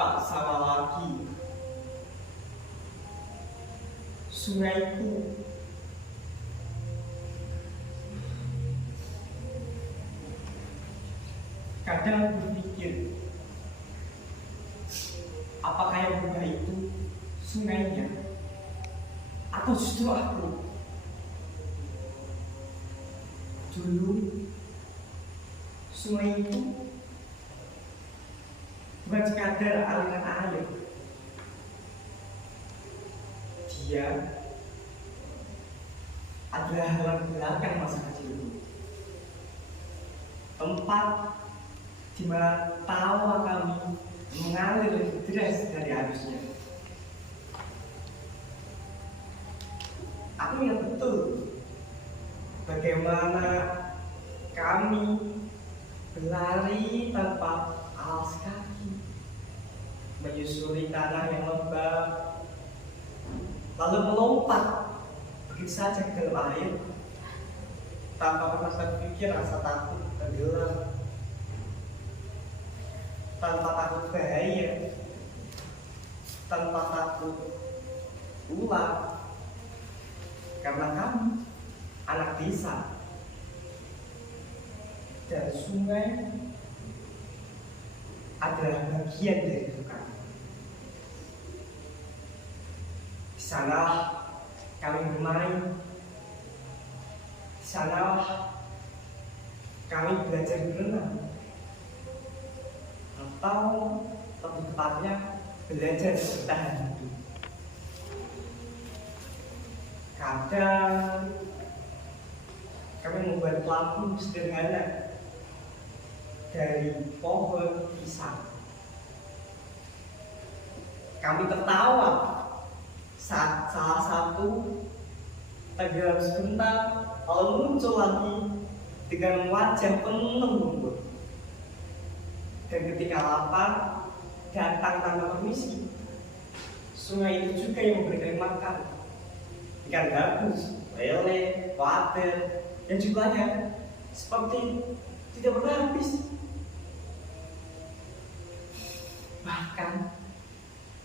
Tak sama lagi. Sungaiku kadang berpikir, apakah yang berubah itu sungainya atau justru aku? Dulu sungai itu bukan sekadar aliran air. Dia adalah halaman belakang masa kecilku, tempat di mana tawa kami mengalir deras dari arusnya. Aku ingat betul bagaimana kami berlari tanpa alas kaki, menyusuri tanah yang lembab, lalu melompat begitu saja ke dalam air tanpa pernah terpikir rasa takut tenggelam, tanpa takut bahaya, tanpa takut ular, karena kami anak desa dan sungai adalah bagian dari hidup kami. Di sana kami bermain, di sana kami belajar berenang, atau lebih tepatnya belajar bertahan hidup. Kadang kami membuat pelampung sederhana dari pohon pisang. Kami tertawa saat salah satu tenggelam sebentar, lalu muncul lagi dengan wajah penuh lumpur. Dan ketika lapar, datang tanpa permisi. Sungai itu juga yang memberikan makan ikan gabus, lele, wader, dan jumlahnya seperti tidak pernah habis. Bahkan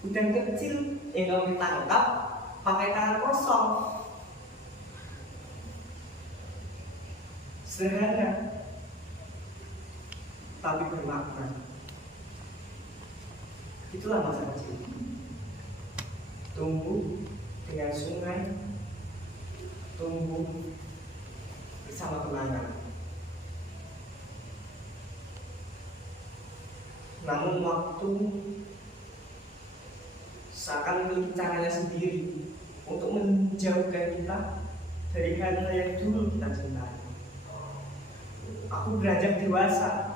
udang kecil yang kami tangkap pakai tangan kosong. Sederhana tapi bermakna. Itulah masa kecil. Tumbuh dengan sungai, tumbuh bersama kenangan. Namun waktu seakan memiliki caranya sendiri untuk menjauhkan kita dari hal-hal yang dulu kita cintai. Aku beranjak dewasa,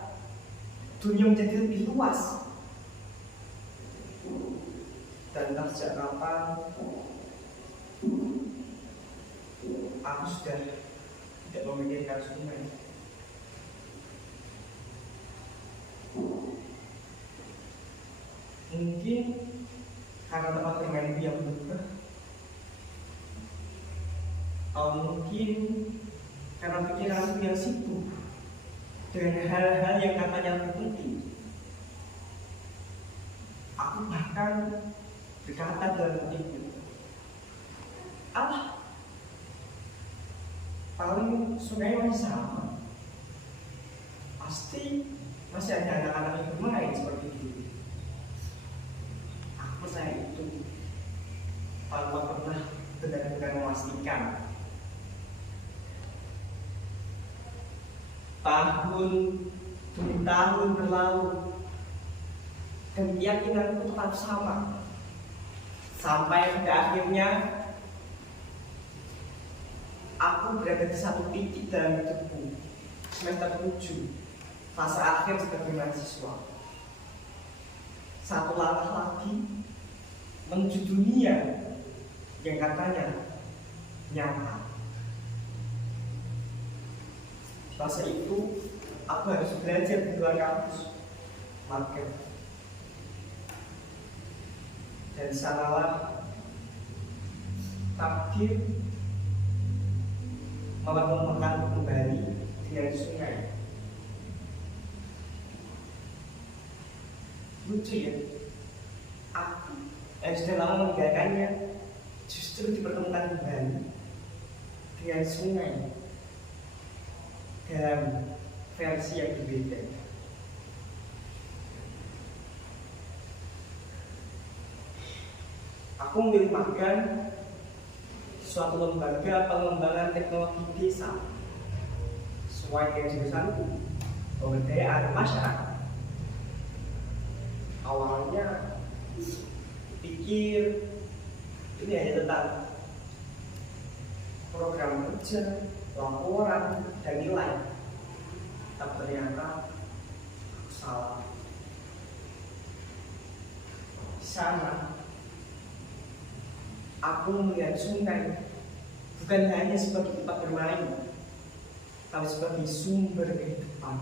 dunia menjadi lebih luas. Dan entah sejak kapan aku sudah tidak memikirkan sungai. Mungkin karena tempat bermain yang berubah, atau mungkin karena pikiranku yang sibuk dengan hal-hal yang katanya lebih penting. Aku bahkan berkata dalam hatiku, paling sungai masih sama, pasti masih ada anak-anak yang bermain seperti itu. Aku percaya itu tanpa pernah benar-benar memastikan. Tahun demi tahun berlalu dan keyakinanku tetap sama, sampai pada akhirnya aku berada di satu titik dalam hidupku, semester 7, fase akhir sebagai mahasiswa. Satu langkah lagi menuju dunia yang katanya nyata. Fase itu aku harus belajar di luar kampus, market. Dan sanalah takdir mempertemukan kembali dengan sungai. Lucu ya, yang sudah lama meninggalkannya justru dipertemukan kembali dengan sungai dalam versi yang berbeda. Aku memilih magang suatu lembaga pengembangan teknologi desa sesuai dengan jurusanku, pemberdayaan masyarakat. Awalnya pikir ini hanya tentang program kerja, laporan, dan nilai. Tapi ternyata aku salah. Di sana aku melihat sungai bukan hanya sebagai tempat bermain, tapi sebagai sumber kehidupan.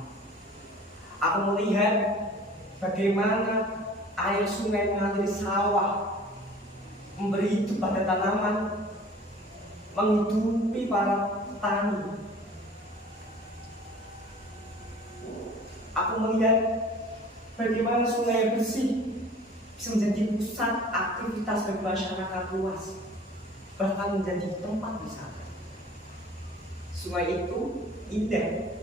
Aku melihat bagaimana air sungai mengalir sawah, memberi hidup pada tanaman, menghidupi para petani. Aku melihat bagaimana sungai yang bersih bisa menjadi pusat aktivitas bagi masyarakat luas, bahkan menjadi tempat wisata. Sungai itu indah,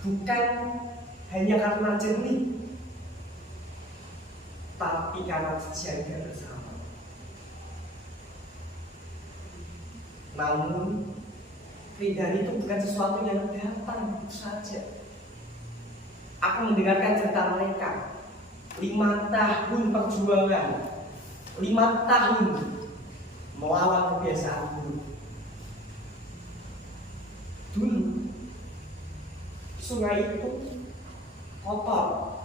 bukan hanya karena jernih, tapi karena terjaga bersama. Namun, keindahan itu bukan sesuatu yang datang begitu saja. Aku mendengarkan cerita mereka, 5 tahun perjuangan, 5 tahun melawan kebiasaan buruk. Dulu, sungai itu kotor,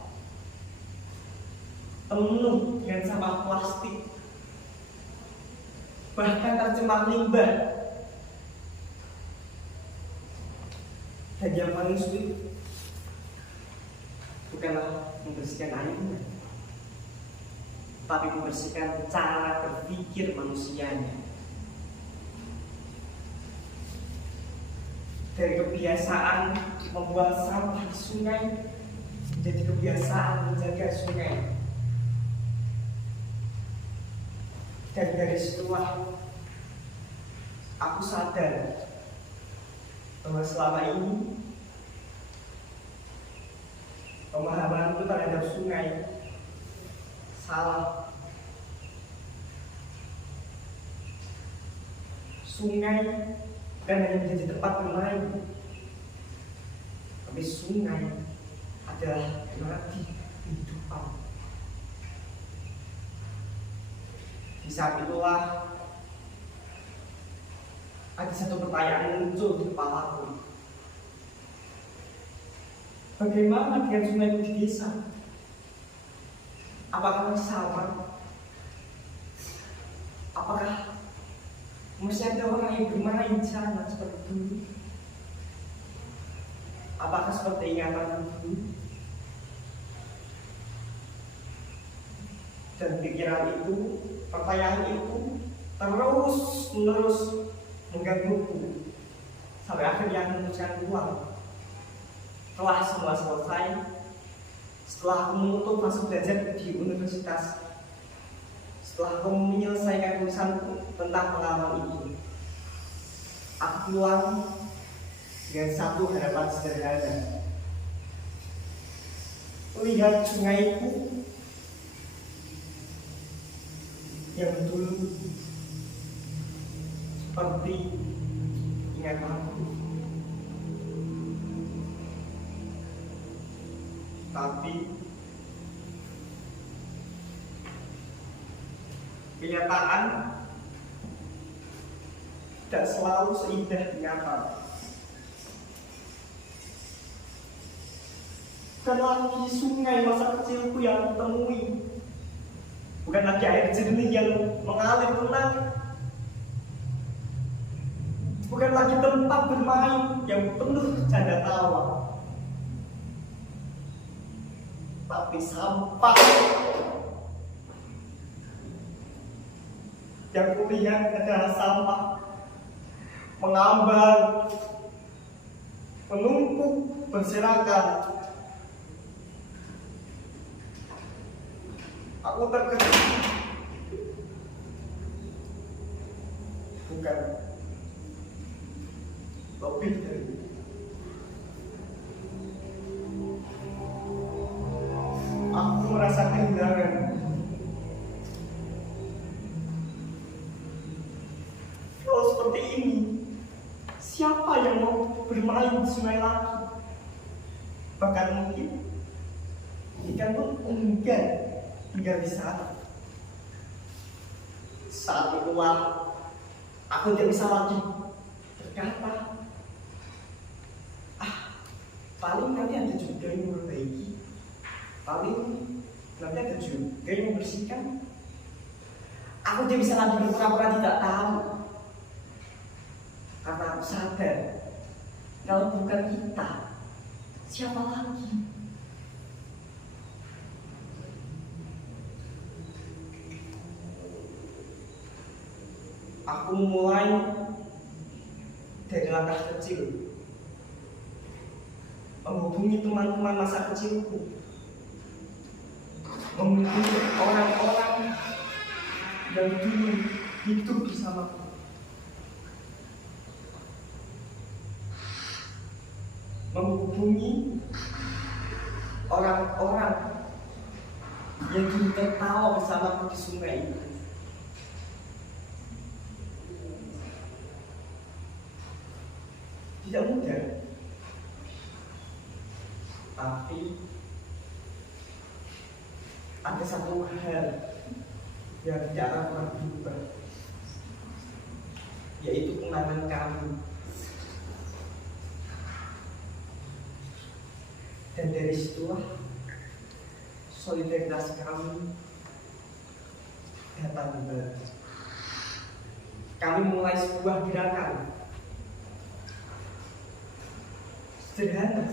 penuh dengan sampah plastik, bahkan tercemar limbah. Dan yang paling sulit bukanlah membersihkan airnya, tapi membersihkan cara berpikir manusianya. Dari kebiasaan membuang sampah di sungai menjadi kebiasaan menjaga sungai. Dan dari situlah aku sadar bahwa selama ini pemahamanku terhadap sungai salah. Sungai bukan hanya menjadi tempat bermain, tapi sungai adalah nadi kehidupan. Di saat itulah ada satu pertanyaan muncul di kepalaku. Bagaimana dengan sungai di desa? Apakah sama? Apakah masih ada orang yang bermain di sana seperti dulu? Apakah seperti ingatan dulu? Dan pikiran itu, pertanyaan itu terus-menerus menggangguku sampai akhirnya aku memutuskan keluar. Setelah semua selesai, setelah aku menutup masuk belajar di universitas, setelah aku menyelesaikan tulisanku tentang pengalaman itu, aku keluar dengan satu harapan sederhana: lihat sungaiku yang dulu seperti ingatanku. Tapi kenyataan tidak selalu seindah ingatan. Bukan lagi sungai masa kecilku yang kutemui, bukan lagi air jernih yang mengalir tenang, bukan lagi tempat bermain yang penuh canda tawa, tapi sampah. Yang kulihat adalah sampah mengambang, menumpuk, berserakan. Aku terkejut. Bukan lebih dari itu. Aku merasa kehilangan. Kalau seperti ini, siapa yang mau bermain di sungai lagi? Bahkan mungkin ikan pun enggan tinggal di sana. Saat itulah aku tidak bisa lagi berkata, paling nanti ada juga yang memperbaiki, paling nanti ada juga yang membersihkan. Aku tidak bisa lagi berpura-pura tidak tahu, karena aku sadar kalau bukan kita, siapa lagi? Aku mulai dari langkah kecil, menghubungi teman-teman masa kecilku, menghubungi orang-orang yang dulu hidup bersamaku. Menghubungi orang-orang yang dulu tertawa bersamaku di sungai itu. Tidak mudah, tapi ada satu hal yang tidak akan pernah berubah, yaitu kenangan kami. Dan dari situlah solidaritas kami datang kembali. Kami mulai sebuah gerakan sederhana,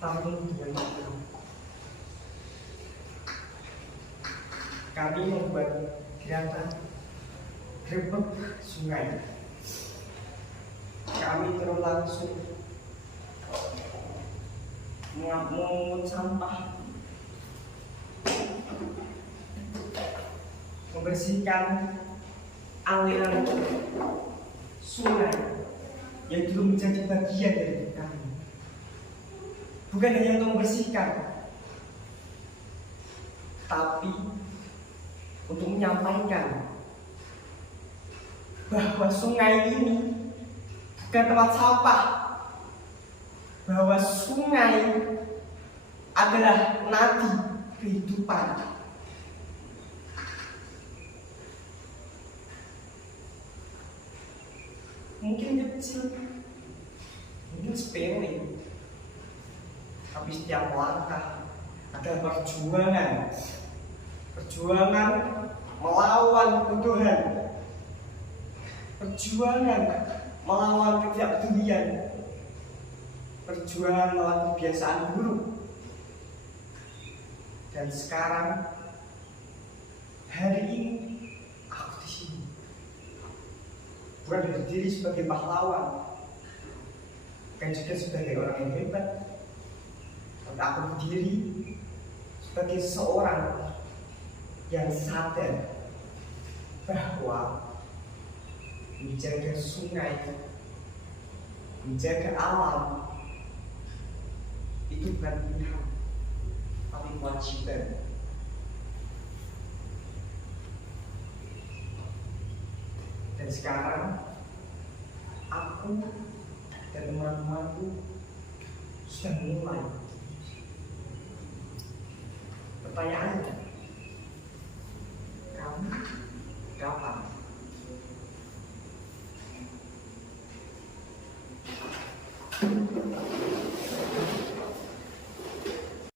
namun dengan makna. Kami membuat gerakan grebek sungai. Kami terus langsung mengungut sampah, membersihkan aliran sungai yang dulu menjadi bagian dari hidup kami. Bukan hanya untuk membersihkan, tapi untuk menyampaikan bahwa sungai ini bukan tempat sampah, bahwa sungai adalah nadi kehidupan. Mungkin kecil, mungkin sepele, tapi setiap langkah adalah perjuangan. Perjuangan melawan kebodohan, perjuangan melawan ketidakpedulian, perjuangan melawan kebiasaan buruk. Dan sekarang, hari ini, aku di sini. Bukan berdiri sebagai pahlawan, bukan juga sebagai orang yang hebat, tapi aku berdiri sebagai seorang yang sadar bahwa menjaga sungai, menjaga alam itu bukan pilihan, tapi kewajiban. Dan sekarang aku dan teman-temanku sudah mulai. Pertanyaannya, kamu kapan?